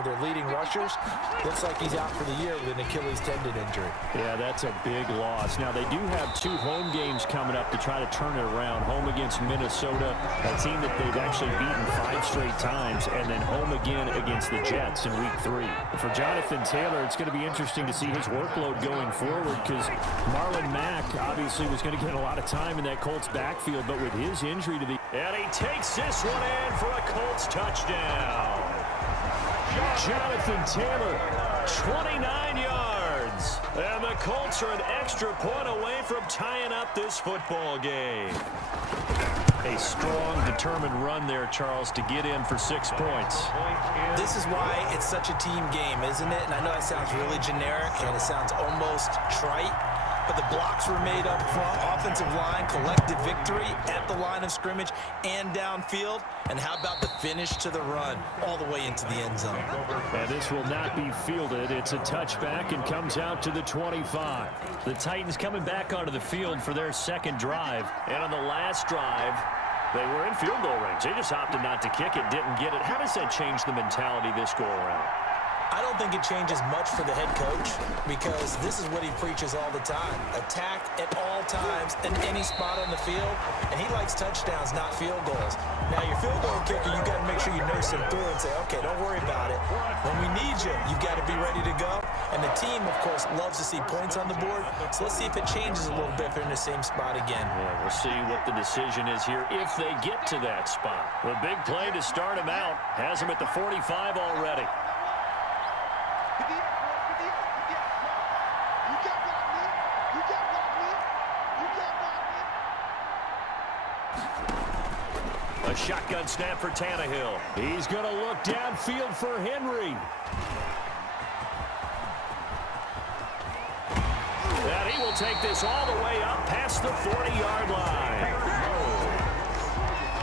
of their leading rushers. Looks like he's out for the year with an Achilles tendon injury. Yeah, that's a big loss. Now, they do have 2 home games coming up to try to turn it around. Home against Minnesota, a team that they've actually beaten 5 straight times, and then home again against the Jets in Week 3. For Jonathan Taylor, it's going to be interesting to see his workload going forward because Marlon Mack obviously was going to get a lot of time in that Colts backfield, but with his injury to the... And he takes this one in for a Colts touchdown. Jonathan Taylor, 29 yards. And the Colts are an extra point away from tying up this football game. A strong, determined run there, Charles, to get in for 6 points. This is why it's such a team game, isn't it? And I know it sounds really generic and it sounds almost trite, but the blocks were made up front, offensive line, collective victory at the line of scrimmage and downfield. And how about the finish to the run all the way into the end zone? And this will not be fielded. It's a touchback and comes out to the 25. The Titans coming back onto the field for their second drive. And on the last drive, they were in field goal range. They just opted not to kick it, didn't get it. How does that change the mentality this go around? I don't think it changes much for the head coach because this is what he preaches all the time. Attack at all times in any spot on the field, and he likes touchdowns, not field goals. Now, your field goal kicker, you got to make sure you nurse him through and say, okay, don't worry about it. When we need you, you got to be ready to go. And the team, of course, loves to see points on the board, so let's see if it changes a little bit if they're in the same spot again. Yeah, we'll see what the decision is here if they get to that spot. The big play to start him out has him at the 45 already. A shotgun snap for Tannehill. He's going to look downfield for Henry. And he will take this all the way up past the 40-yard line.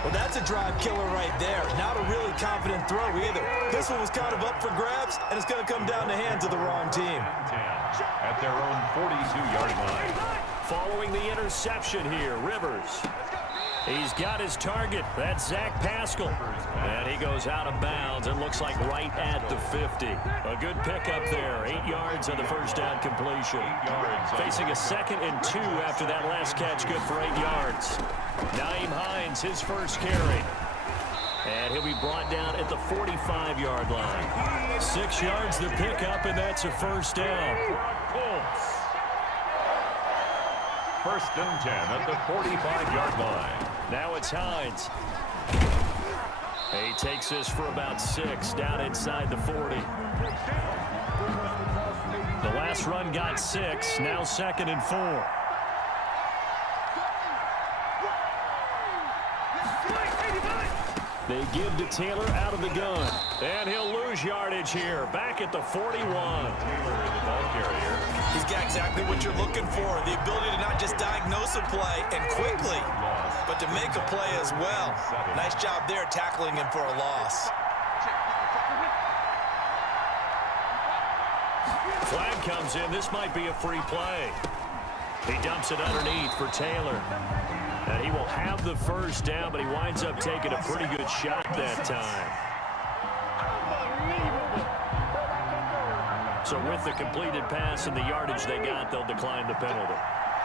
Well, that's a drive killer right there. Not a really confident throw either. This one was kind of up for grabs, and it's going to come down the hands of the wrong team. At their own 42-yard line. Following the interception here, Rivers. He's got his target. That's Zach Pascal. And he goes out of bounds. It looks like right at the 50. A good pickup there. 8 yards on the first down completion. Facing a 2nd and 2 after that last catch. Good for 8 yards. Nyheim Hines, his first carry. And he'll be brought down at the 45-yard line. 6 yards the pickup, and that's a first down. Colts. First and 10 at the 45-yard line. Now it's Hines. He takes this for about 6 down inside the 40. The last run got 6. Now 2nd and 4. They give to Taylor out of the gun. And he'll lose yardage here. Back at the 41. He's got exactly what you're looking for. The ability to not just diagnose a play and quickly, but to make a play as well. Nice job there tackling him for a loss. Flag comes in. This might be a free play. He dumps it underneath for Taylor. And he will have the first down, but he winds up taking a pretty good shot that time. So with the completed pass and the yardage they got, they'll decline the penalty.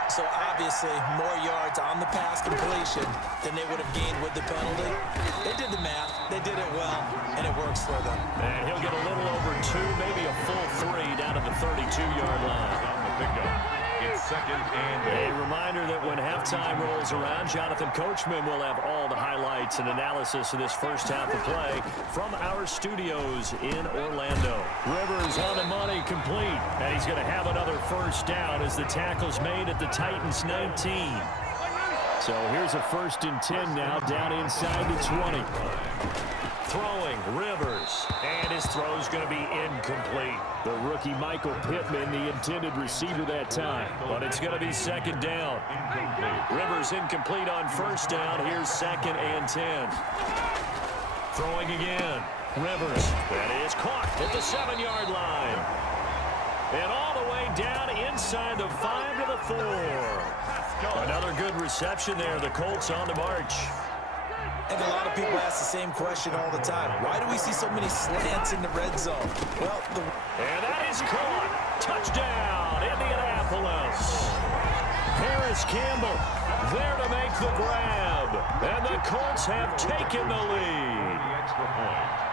So obviously more yards on the pass completion than they would have gained with the penalty. They did the math. They did it well, and it works for them. And he'll get a little over 2, maybe a full 3 down to the 32-yard line. On the pickup. It's 2nd and 8. A reminder that when halftime rolls around, Jonathan Coachman will have all the highlights and analysis of this first half of play from our studios in Orlando. Rivers on the money, complete. And he's going to have another first down as the tackle's made at the Titans 19. So here's a 1st and 10 now down inside the 20. Throwing, Rivers, and his throw's going to be incomplete. The rookie Michael Pittman, the intended receiver that time. But it's going to be 2nd down. Rivers incomplete on first down. Here's 2nd and 10. Throwing again. Rivers, that is caught at the 7-yard line. And all the way down inside the 5 to the 4. Another good reception there. The Colts on the march. And a lot of people ask the same question all the time. Why do we see so many slants in the red zone? Well, and that is caught. Touchdown, Indianapolis. Harris Campbell there to make the grab. And the Colts have taken the lead. Extra point.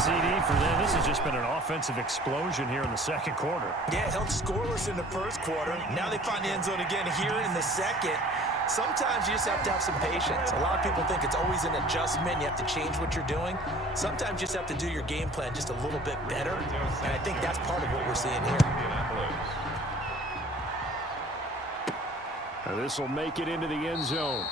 CD for them. This has just been an offensive explosion here in the second quarter. Yeah, held scoreless in the first quarter. Now they find the end zone again here in the second. Sometimes you just have to have some patience. A lot of people think it's always an adjustment. You have to change what you're doing. Sometimes you just have to do your game plan just a little bit better. And I think that's part of what we're seeing here. This will make it into the end zone.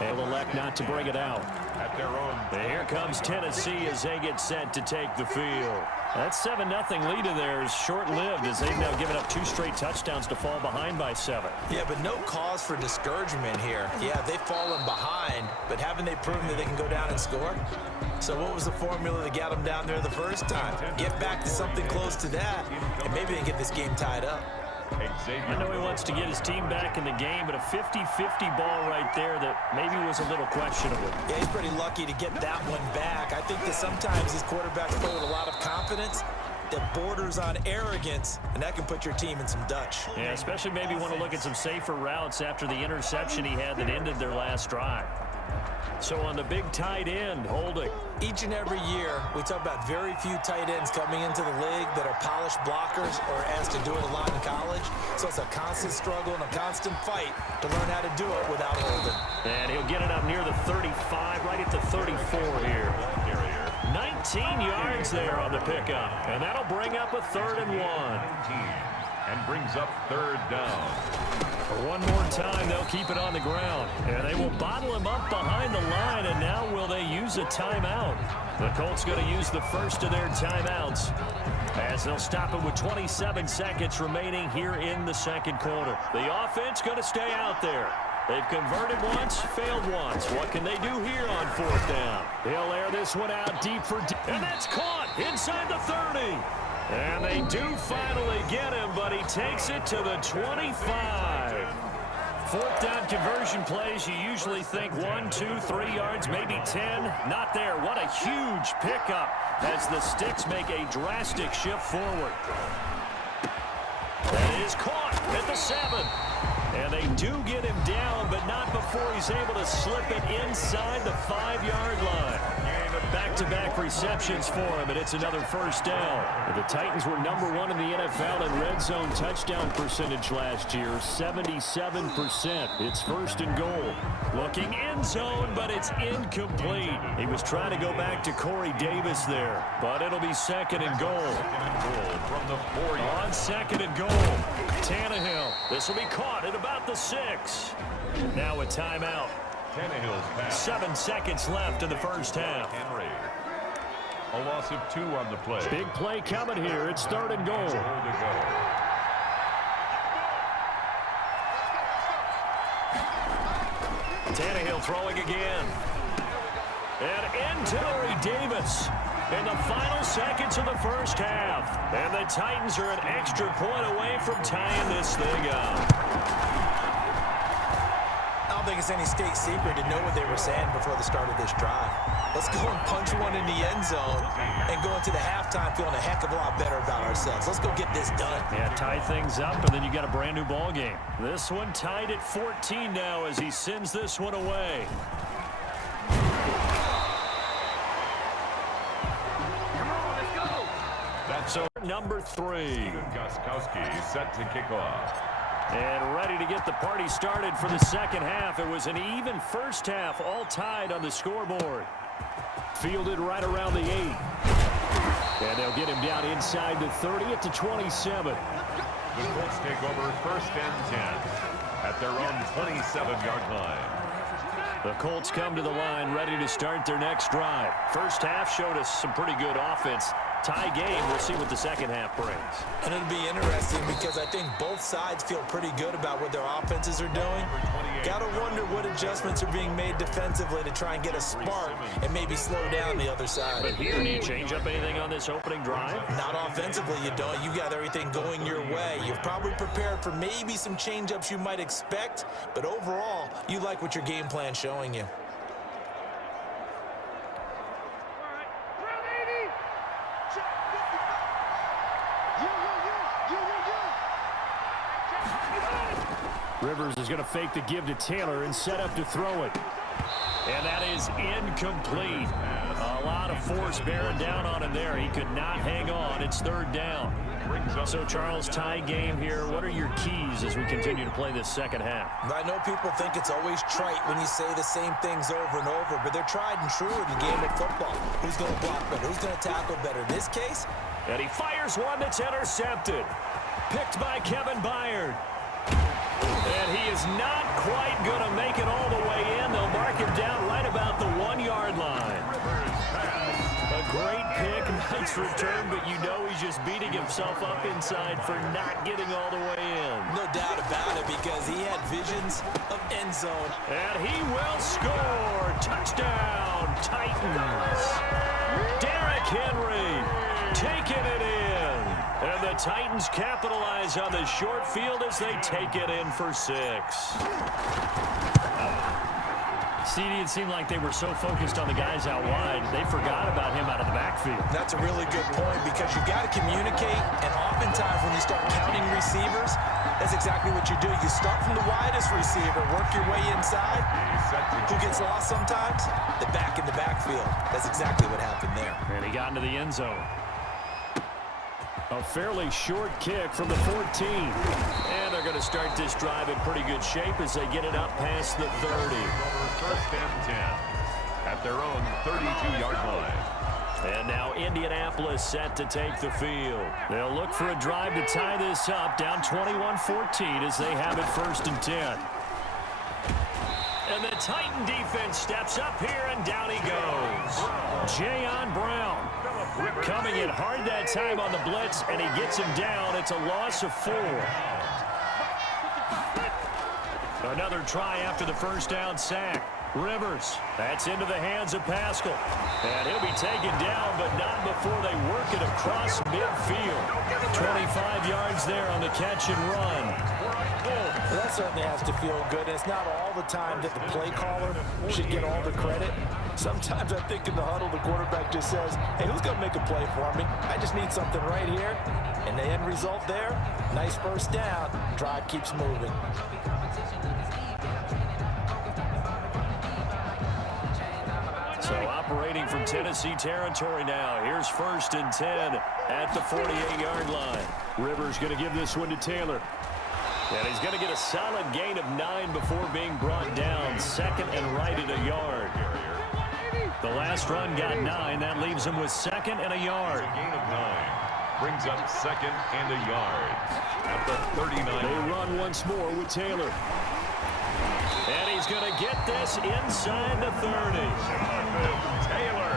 They'll elect not to bring it out. At their own. And here comes Tennessee as they get set to take the field. That 7-0 lead of theirs short-lived as they've now given up 2 straight touchdowns to fall behind by 7. Yeah, but no cause for discouragement here. Yeah, they've fallen behind, but haven't they proven that they can go down and score? So what was the formula that got them down there the first time? Get back to something close to that, and maybe they can get this game tied up. I know he wants to get his team back in the game, but a 50-50 ball right there that maybe was a little questionable. Yeah, he's pretty lucky to get that one back. I think that sometimes these quarterbacks play with a lot of confidence that borders on arrogance, and that can put your team in some Dutch. Yeah, especially maybe want to look at some safer routes after the interception he had that ended their last drive. So on the big tight end, holding. Each and every year, we talk about very few tight ends coming into the league that are polished blockers or asked to do it a lot in college. So it's a constant struggle and a constant fight to learn how to do it without holding. And he'll get it up near the 35, right at the 34 here. 19 yards there on the pickup. And that'll bring up a 3rd and 1. And brings up 3rd down. One more time, they'll keep it on the ground. And they will bottle him up behind the line, and now will they use a timeout? The Colts going to use the first of their timeouts as they'll stop it with 27 seconds remaining here in the second quarter. The offense going to stay out there. They've converted once, failed once. What can they do here on 4th down? He'll air this one out deep for deep. And that's caught inside the 30. And they do finally get him, but he takes it to the 25. 4th down conversion plays, you usually think 1, 2, 3 yards, maybe 10. Not there. What a huge pickup as the Sticks make a drastic shift forward. That is caught at the 7. And they do get him down, but not before he's able to slip it inside the 5-yard line. Back-to-back receptions for him, and it's another 1st down. The Titans were #1 in the NFL in red zone touchdown percentage last year, 77%. It's 1st and goal. Looking end zone, but it's incomplete. He was trying to go back to Corey Davis there, but it'll be 2nd and goal. From the 4-yard. On 2nd and goal, Tannehill. This will be caught at about the 6. Now a timeout. Tannehill's pass. 7 seconds left in the first half. Henry. A loss of 2 on the play. Big play coming here. It's 3rd and goal. To go. Tannehill throwing again. And into Corey Davis in the final seconds of the first half. And the Titans are an extra point away from tying this thing up. I don't think it's any state secret to know what they were saying before the start of this drive. Let's go and punch one in the end zone and go into the halftime feeling a heck of a lot better about ourselves. Let's go get this done. Yeah, tie things up, and then you got a brand new ball game. This one tied at 14 now as he sends this one away. Come on, let's go. That's So number 3. Gostkowski set to kick off. And ready to get the party started for the second half. It was an even first half, all tied on the scoreboard. Fielded right around the 8. And they'll get him down inside the 30 at the 27. The Colts take over 1st and 10 at their own 27-yard line. The Colts come to the line ready to start their next drive. First half showed us some pretty good offense. Tie game. We'll see what the second half brings. And it'll be interesting because I think both sides feel pretty good about what their offenses are doing. Got to wonder what adjustments are being made defensively to try and get a spark and maybe slow down the other side. But here, do you change up anything on this opening drive? Not offensively, you don't. You got everything going your way. You're probably prepared for maybe some change-ups you might expect, but overall, you like what your game plan's showing you. Rivers is going to fake the give to Taylor and set up to throw it. And that is incomplete. A lot of force bearing down on him there. He could not hang on. It's third down. So, Charles, tie game here. What are your keys as we continue to play this second half? I know people think it's always trite when you say the same things over and over, but they're tried and true in the game of football. Who's going to block better? Who's going to tackle better? In this case, and he fires one that's intercepted. Picked by Kevin Byard. And he is not quite going to make it all the way in. They'll mark him down right about the 1-yard line. A great pick, nice return, but you know he's just beating himself up inside for not getting all the way in. no doubt about it because he had visions of end zone. And he will score. Touchdown, Titans. Derrick Henry taking it in. And the Titans capitalize on the short field as they take it in for 6. CD, it seemed like they were so focused on the guys out wide, they forgot about him out of the backfield. That's a really good point because you've got to communicate, and oftentimes when you start counting receivers, that's exactly what you do. You start from the widest receiver, work your way inside. Who gets lost sometimes? The back in the backfield. That's exactly what happened there. And he got into the end zone. A fairly short kick from the 14. And they're going to start this drive in pretty good shape as they get it up past the 30. First and 10 at their own 32-yard line. And now Indianapolis set to take the field. They'll look for a drive to tie this up, down 21-14 as they have it first and 10. And the Titan defense steps up here, and down he goes. Jayon Brown coming in hard that time on the blitz, and he gets him down. It's a loss of 4. Another try after the first down sack. Rivers, that's into the hands of Pascal. And he'll be taken down, but not before they work it across midfield. 25 yards there on the catch and run. Well, that certainly has to feel good. It's not all the time that the play caller should get all the credit. Sometimes I think in the huddle, the quarterback just says, hey, who's going to make a play for me? I just need something right here. And the end result there, nice first down. Drive keeps moving. So operating from Tennessee territory now. Here's first and 10 at the 48-yard line. Rivers going to give this one to Taylor. And he's going to get a solid gain of 9 before being brought down. Second and right at a yard. The last run got 9. That leaves him with second and a yard. A gain of 9 brings up second and a yard at the 39. They run once more with Taylor. And he's going to get this inside the 30. Taylor.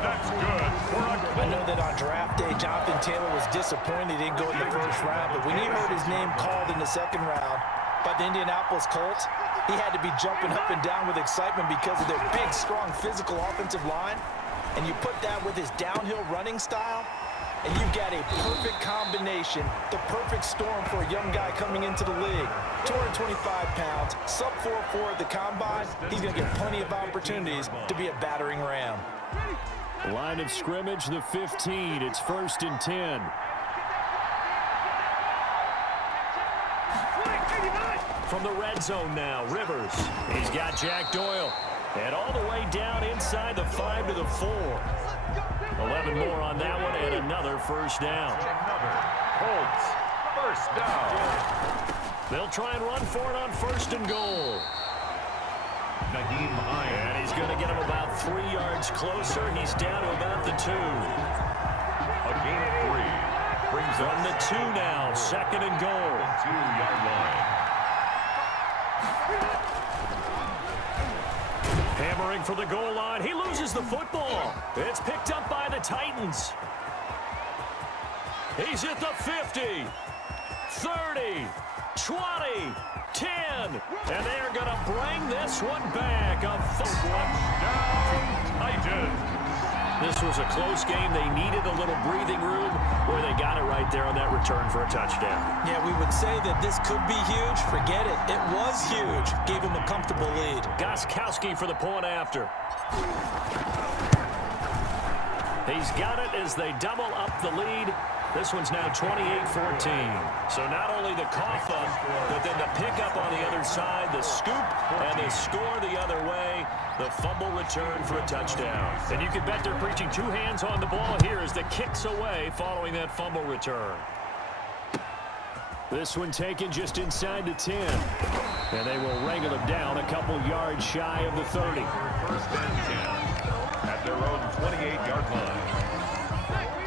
That's good for a I know that on draft day, Jonathan Taylor was disappointed he didn't go in the first round, but when he heard his name called in the second round by the Indianapolis Colts, he had to be jumping up and down with excitement because of their big, strong, physical offensive line. And you put that with his downhill running style, and you've got a perfect combination, the perfect storm for a young guy coming into the league. 225 pounds, sub 4.4 at the combine. He's going to get plenty of opportunities to be a battering ram. Line of scrimmage, the 15. It's first and 10. From the red zone now, Rivers. He's got Jack Doyle. And all the way down inside the 5 to the 4. 11 more on that one, and another first down. Another Colts first down. They'll try and run for it on first and goal. And he's going to get him about 3 yards closer. He's down to about the 2. A gain of 3 brings From up the 2 now, second and goal. 2-yard line. Hammering for the goal line. He loses the football. It's picked up by the Titans. He's at the 50, 30, 20, 10. And they are going to bring this one back. A Touchdown, Titans. This was a close game. They needed a little breathing room where they got it right there on that return for a touchdown. Yeah, we would say that this could be huge. Forget it. It was huge. Gave him a comfortable lead. Gostkowski for the point after. He's got it as they double up the lead. This one's now 28-14. So not only the cough up, but then the pickup on the other side, the scoop, and the score the other way. The fumble return for a touchdown. And you can bet they're preaching two hands on the ball here as the kick's away following that fumble return. This one taken just inside the 10. And they will wrangle him down a couple yards shy of the 30. First and 10 at their own 28-yard line.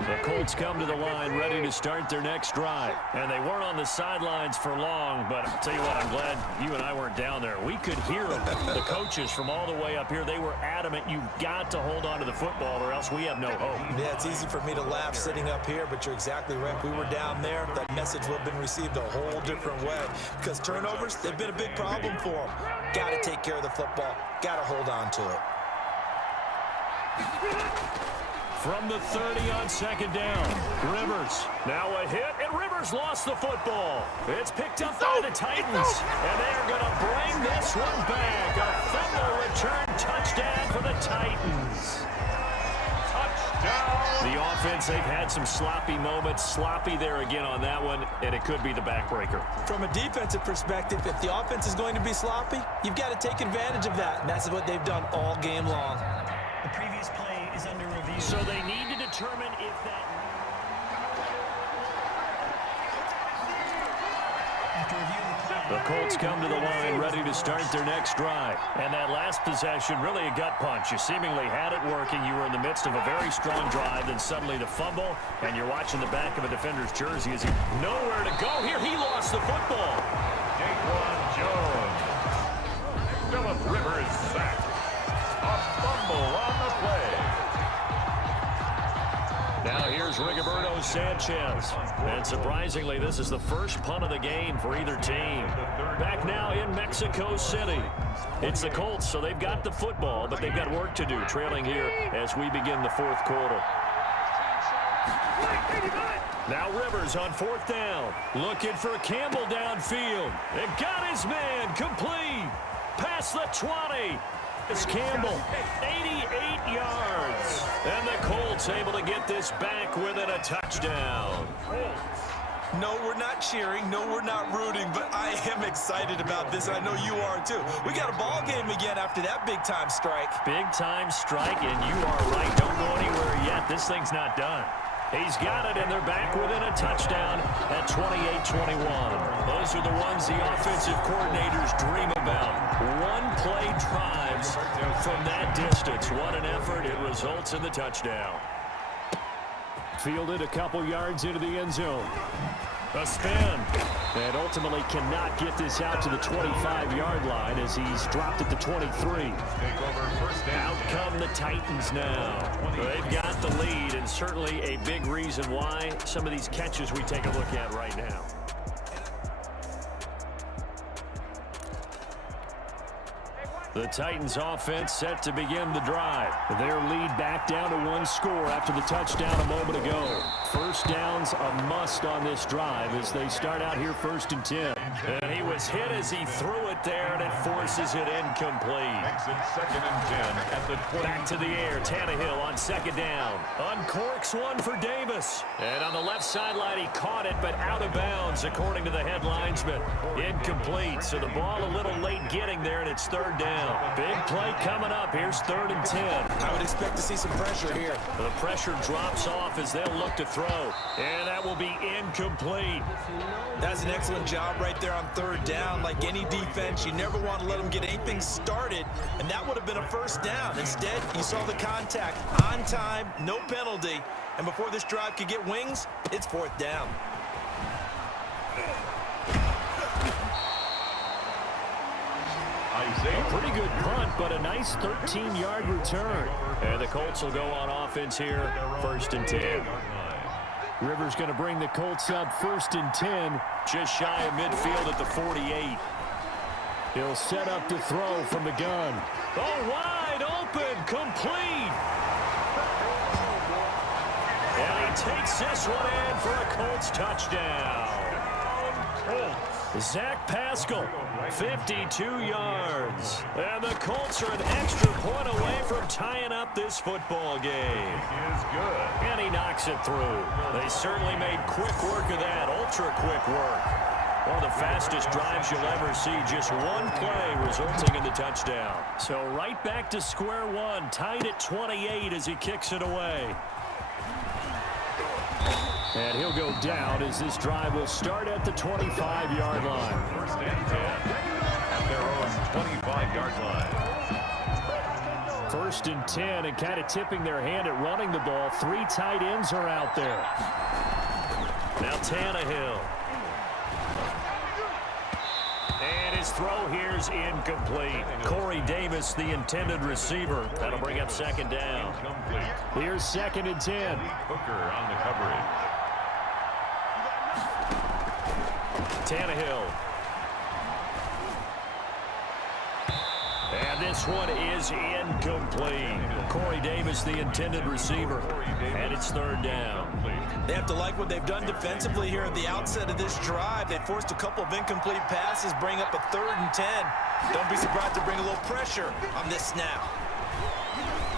The Colts come to the line ready to start their next drive. And they weren't on the sidelines for long, but I'll tell you what, I'm glad you and I weren't down there. We could hear them. The coaches from all the way up here, they were adamant. You've got to hold on to the football or else we have no hope. Yeah, it's easy for me to laugh sitting up here, but you're exactly right. If we were down there, that message would have been received a whole different way. Because turnovers, they've been a big problem for them. Got to take care of the football. Got to hold on to it. From the 30 on second down, Rivers. Now a hit, and Rivers lost the football. It's picked up by the Titans, and they are going to bring this one back. A fumble return touchdown for the Titans. Touchdown. The offense, they've had some sloppy moments. Sloppy there again on that one, and it could be the backbreaker. From a defensive perspective, if the offense is going to be sloppy, you've got to take advantage of that. And that's what they've done all game long. The previous play is under review. So they need to determine if that... After reviewing the play, The Colts come to the line ready to start their next drive. And that last possession, really a gut punch. You seemingly had it working. You were in the midst of a very strong drive. Then suddenly the fumble, and you're watching the back of a defender's jersey as he nowhere to go here. He lost the football. Daquan Jones. Phillip Rivers sacked. A fumble on the play. Now here's Rigoberto Sanchez. And surprisingly, this is the first punt of the game for either team. Back now in Mexico City. It's the Colts, so they've got the football, but they've got work to do, trailing here as we begin the fourth quarter. Now Rivers on fourth down. Looking for Campbell downfield. And got his man complete. Past the 20. It's Campbell, 88 yards. And the Colts able to get this back within a touchdown. No, we're not cheering. No, we're not rooting, but I am excited about this. I know you are too. We got a ball game again after that big-time strike. Big-time strike, and you are right. Don't go anywhere yet. This thing's not done. He's got it, and they're back within a touchdown at 28-21. Those are the ones the offensive coordinators dream about. One-play drives from that distance. What an effort. It results in the touchdown. Fielded a couple yards into the end zone. A spin. And ultimately cannot get this out to the 25-yard line as he's dropped it to 23. Take over first down. Out come the Titans now. They've got the lead, and certainly a big reason why some of these catches we take a look at right now. The Titans offense set to begin the drive. Their lead back down to one score after the touchdown a moment ago. First down's a must on this drive as they start out here 1st and 10. And he was hit as he threw it there, and it forces it incomplete. Makes it 2nd and 10 at the 20. Back to the air, Tannehill on second down. Uncorks one for Davis. And on the left sideline, he caught it, but out of bounds, according to the head linesman. Incomplete, so the ball a little late getting there, and it's 3rd down. Big play coming up. Here's 3rd and 10. I would expect to see some pressure here. The pressure drops off as they'll look to throw. And that will be incomplete. That's an excellent job right there on 3rd down. Like any defense, you never want to let them get anything started, and that would have been a 1st down. Instead, you saw the contact on time, no penalty, and before this drive could get wings, it's 4th down. A pretty good punt, but a nice 13-yard return. And the Colts will go on offense here, 1st and 10. Rivers going to bring the Colts up 1st and 10. Just shy of midfield at the 48. He'll set up to throw from the gun. Oh, wide open, complete. And he takes this one in for a Colts touchdown. Zach Pascal, 52 yards. And the Colts are an extra point away from tying up this football game. He is good. And he knocks it through. They certainly made quick work of that, ultra-quick work. One of the fastest drives you'll ever see, just one play resulting in the touchdown. So right back to square one, tied at 28 as he kicks it away. And he'll go down as this drive will start at the 25-yard line. 1st and 10 at their own 25-yard line. 1st and 10, and kind of tipping their hand at running the ball. 3 tight ends are out there. Now Tannehill. And his throw here's incomplete. Corey Davis, the intended receiver. That'll bring up 2nd down. Incomplete. Here's 2nd and 10. Hooker on the coverage. Tannehill. And this one is incomplete. Corey Davis, the intended receiver. And it's 3rd down. They have to like what they've done defensively here at the outset of this drive. They forced a couple of incomplete passes, bring up a 3rd and 10. Don't be surprised to bring a little pressure on this snap.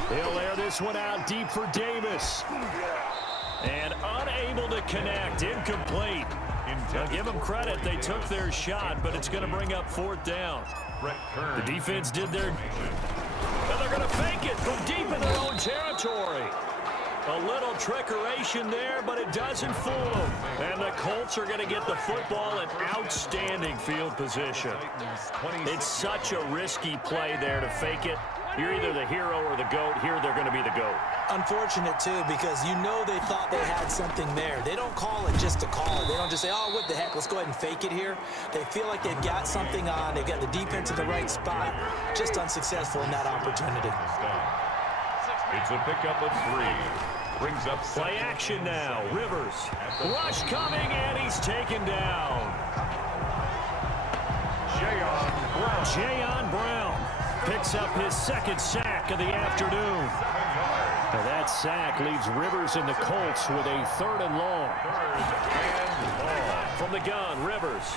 He'll air this one out deep for Davis. And unable to connect, incomplete. Now give them credit, they took their shot, but it's going to bring up 4th down. The defense did their... And they're going to fake it from deep in their own territory. A little trickeration there, but it doesn't fool them. And the Colts are going to get the football in outstanding field position. It's such a risky play there to fake it. You're either the hero or the GOAT. Here, they're going to be the GOAT. Unfortunate, too, because you know they thought they had something there. They don't call it just to call it. They don't just say, oh, what the heck, let's go ahead and fake it here. They feel like they've got something on. They've got the defense in the right spot. Just unsuccessful in that opportunity. It's a pickup of 3. Brings up play action now. Rivers. Rush coming, and he's taken down. Jayon Brown picks up his 2nd sack of the afternoon. Now that sack leaves Rivers and the Colts with a 3rd and long. From the gun, Rivers.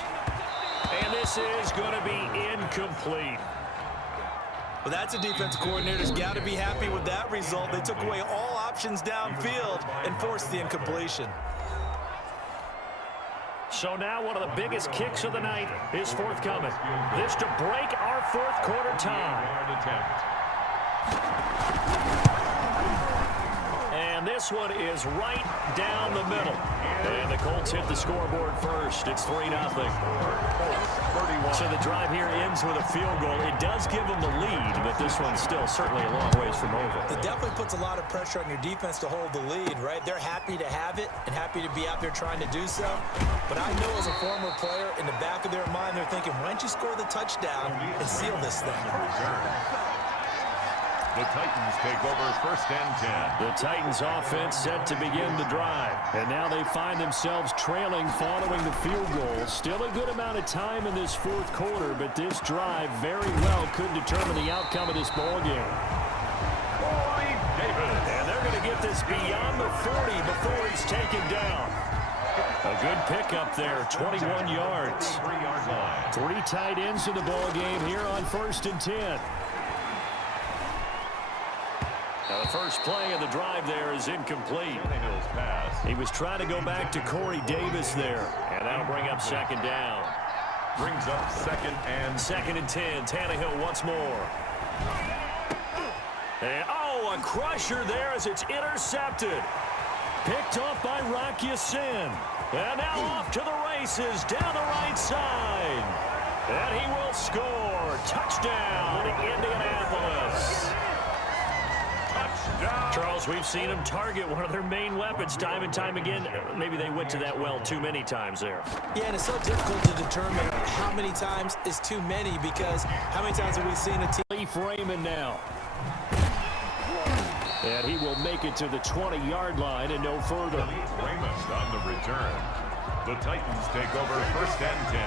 And this is going to be incomplete. Well, that's a defensive coordinator's got to be happy with that result. They took away all options downfield and forced the incompletion. So now one of the biggest kicks of the night is forthcoming. This to break our 4th quarter tie. And this one is right down the middle. And the Colts hit the scoreboard first. It's 3-0. So the drive here ends with a field goal. It does give them the lead, but this one's still certainly a long ways from over. It definitely puts a lot of pressure on your defense to hold the lead, right? They're happy to have it and happy to be out there trying to do so. But I know as a former player, in the back of their mind, they're thinking, why don't you score the touchdown and seal this thing? The Titans take over 1st and 10. The Titans offense set to begin the drive. And now they find themselves trailing following the field goal. Still a good amount of time in this 4th quarter, but this drive very well could determine the outcome of this ball game. And they're going to get this beyond the 40 before he's taken down. A good pickup there, 21 yards. 3-yard line. 3 tight ends in the ball game here on 1st and 10. Now the first play of the drive there is incomplete. Pass. He was trying to go back to Corey Davis there. And that'll bring up 2nd down. Brings up 2nd and 2nd and 10. Tannehill once more. And, oh, a crusher there as it's intercepted. Picked off by Rocky Sin. And now off to the races down the right side. And he will score. Touchdown, Indianapolis. Charles, we've seen them target one of their main weapons time and time again. Maybe they went to that well too many times there. Yeah, and it's so difficult to determine how many times is too many because how many times have we seen a team? Leaf Raymond now. And he will make it to the 20-yard line and no further. Raymond on the return. The Titans take over first and 10.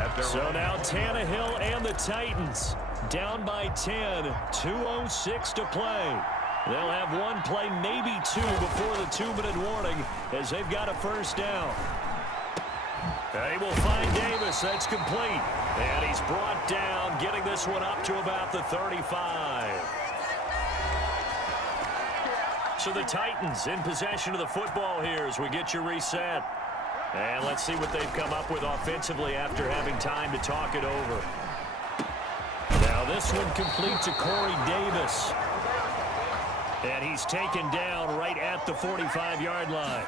At their So now Tannehill and the Titans down by 10, 2:06 to play. They'll have one play, maybe two, before the 2-minute warning as they've got a first down. They will find Davis. That's complete. And he's brought down, getting this one up to about the 35. So the Titans in possession of the football here as we get you reset. And let's see what they've come up with offensively after having time to talk it over. Now this one complete to Corey Davis. And he's taken down right at the 45-yard line.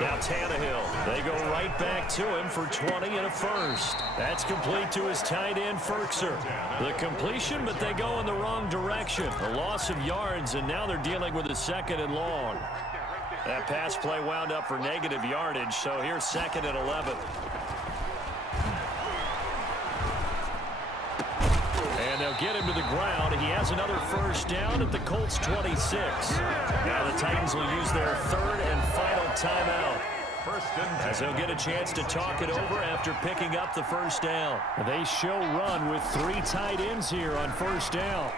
Now Tannehill, they go right back to him for 20 and a first. That's complete to his tight end, Firkser. The completion, but they go in the wrong direction. A loss of yards, and now they're dealing with a 2nd and long. That pass play wound up for negative yardage, so here's 2nd and 11. And they'll get him to the ground. He has another first down at the Colts 26. Now the Titans will use their 3rd and final timeout. As they'll get a chance to talk it over after picking up the first down. They show run with 3 tight ends here on first down.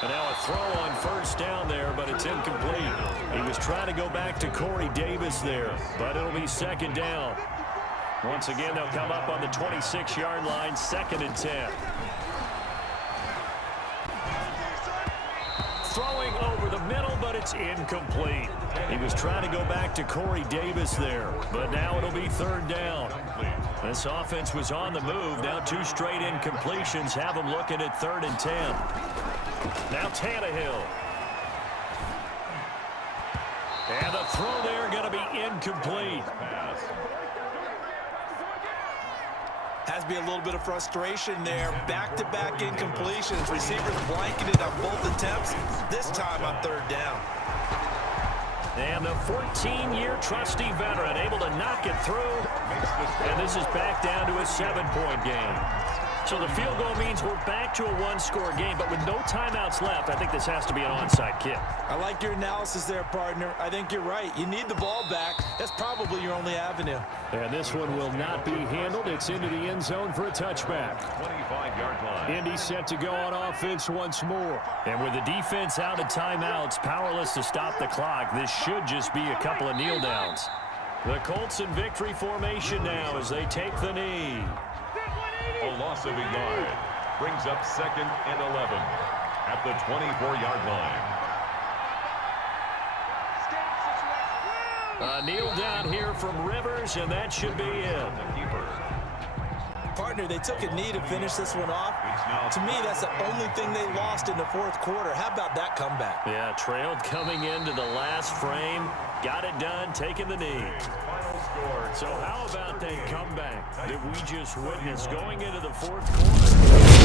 And now a throw on first down there, but it's incomplete. He was trying to go back to Corey Davis there, but it'll be 2nd down. Once again, they'll come up on the 26-yard line, 2nd and 10. Throwing over the middle, but it's incomplete. He was trying to go back to Corey Davis there, but now it'll be 3rd down. This offense was on the move. Now 2 straight incompletions have them looking at 3rd and 10. Now Tannehill. And the throw there going to be incomplete. Has to be a little bit of frustration there. Back-to-back incompletions. Receivers blanketed on both attempts, this time on 3rd down. And the 14-year trusty veteran able to knock it through. And this is back down to a 7-point game. So the field goal means we're back to a 1-score game, but with no timeouts left, I think this has to be an onside kick. I like your analysis there, partner. I think you're right. You need the ball back. That's probably your only avenue. And this one will not be handled. It's into the end zone for a touchback. 25-yard line. Indy set to go on offense once more. And with the defense out of timeouts, powerless to stop the clock, this should just be a couple of kneel downs. The Colts in victory formation now as they take the knee. A loss of a yard brings up 2nd and 11 at the 24-yard line. A kneel down here from Rivers, and that should be it. Partner, they took a knee to finish this one off. To me, that's the only thing they lost in the 4th quarter. How about that comeback? Yeah, trailed coming into the last frame. Got it done, taking the knee. So how about that comeback that we just witnessed going into the 4th quarter?